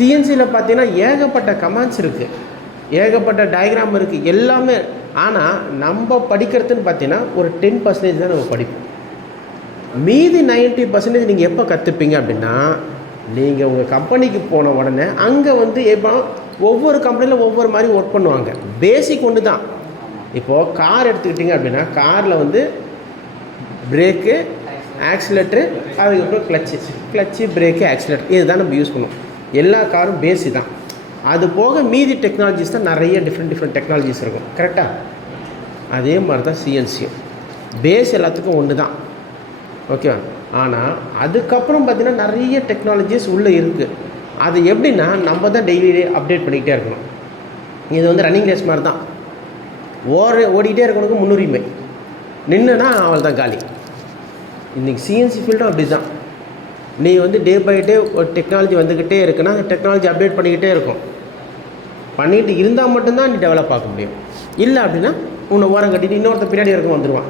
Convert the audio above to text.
சிஎன்சியில் பார்த்தீங்கன்னா ஏகப்பட்ட கமாண்ட்ஸ் இருக்குது, ஏகப்பட்ட டயக்ராம் இருக்குது, எல்லாமே. ஆனால் நம்ம படிக்கிறதுன்னு பார்த்தீங்கன்னா ஒரு 10% தான் நம்ம படிப்போம். மீதி 90% நீங்கள் எப்போ கற்றுப்பீங்க அப்படின்னா, நீங்கள் உங்கள் கம்பெனிக்கு போன உடனே அங்கே வந்து இப்போ ஒவ்வொரு கம்பெனியில் ஒவ்வொரு மாதிரி ஒர்க் பண்ணுவாங்க. பேசிக் ஒன்று தான். இப்போது கார் எடுத்துக்கிட்டிங்க அப்படின்னா, காரில் வந்து பிரேக்கு, ஆக்சிலேட்ரு, அதுக்கப்புறம் கிளச்சு, பிரேக்கு, ஆக்சிலேட்டர், இது தான் நம்ம யூஸ் பண்ணுவோம். எல்லா காரும் பேஸு தான். அது போக மீதி டெக்னாலஜிஸ் தான் நிறைய டிஃப்ரெண்ட் டெக்னாலஜிஸ் இருக்கும். கரெக்டாக? அதே மாதிரி தான் சிஎன்சியும். பேஸ் எல்லாத்துக்கும் ஒன்று தான். ஓகே. ஆனால் அதுக்கப்புறம் பார்த்திங்கன்னா நிறைய டெக்னாலஜிஸ் உள்ளே இருக்குது. அது எப்படின்னா நம்ம தான் டெய்லி அப்டேட் பண்ணிக்கிட்டே இருக்கணும். இது வந்து ரன்னிங் ரேஸ் மாதிரி தான். ஓடிக்கிட்டே இருக்கணுக்கு முன்னுரிமை. நின்றுனா அவள் தான் காலி. இன்றைக்கி சிஎன்சி ஃபீல்டும் அப்படி தான். நீ வந்து டே பை டே ஒரு டெக்னாலஜி வந்துக்கிட்டே இருக்குன்னா அந்த டெக்னாலஜி அப்டேட் பண்ணிக்கிட்டே இருக்கும். பண்ணிக்கிட்டு இருந்தால் மட்டும்தான் நீ டெவலப் ஆக முடியும். இல்லை அப்படின்னா உன்னை ஓரம் கட்டிட்டு இன்னொருத்த பின்னாடி இருக்க வந்துடுவான்.